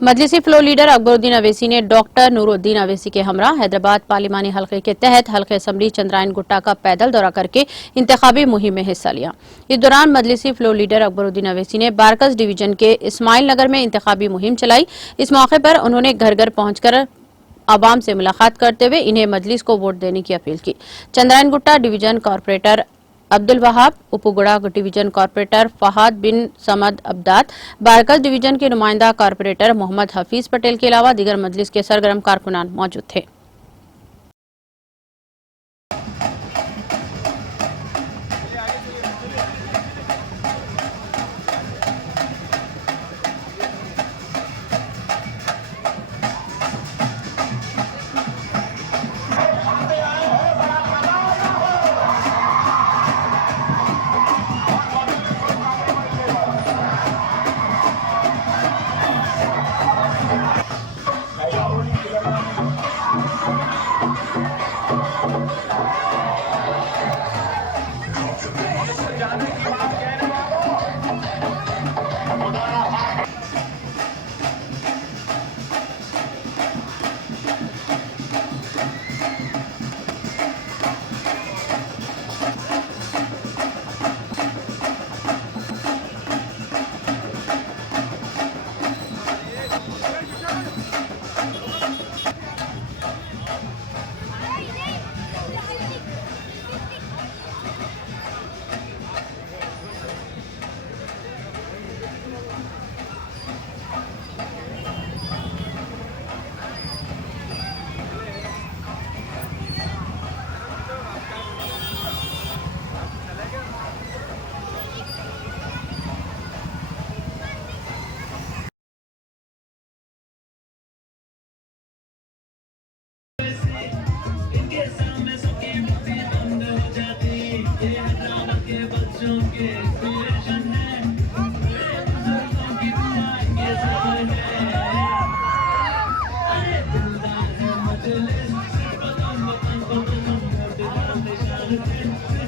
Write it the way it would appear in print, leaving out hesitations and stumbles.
मजलिसी flow leader Akbaruddin अवैसी ने डॉक्टर नूरुद्दीन अवैसी के हमरा हैदराबाद पार्लिमानी हल्के के तहत हल्के असम्बली चंद्रायन गुट्टा का पैदल दौरा करके इंतखाबी मुहिम में हिस्सा लिया। इस दौरान मजलिसी फ्लो लीडर अकबरुद्दीन अवैसी ने बारकस डिवीजन के इस्माइल नगर में इंतखाबी मुहिम चलाई। इस मौके पर उन्होंने घर घर पहुंचकर आवाम से मुलाकात करते हुए इन्हें मजलिस को वोट देने की अपील की। Chandrayan Gutta division corporator Abdul Wahab, Uppuguda division corporator Fahad bin Samad Abdad, Barkas division के नुमाइंदा कॉर्पोरेटर मोहम्मद हफीज पटेल के अलावा दीगर मजलिस के सरगर्म कारकुनान मौजूद थे। Let's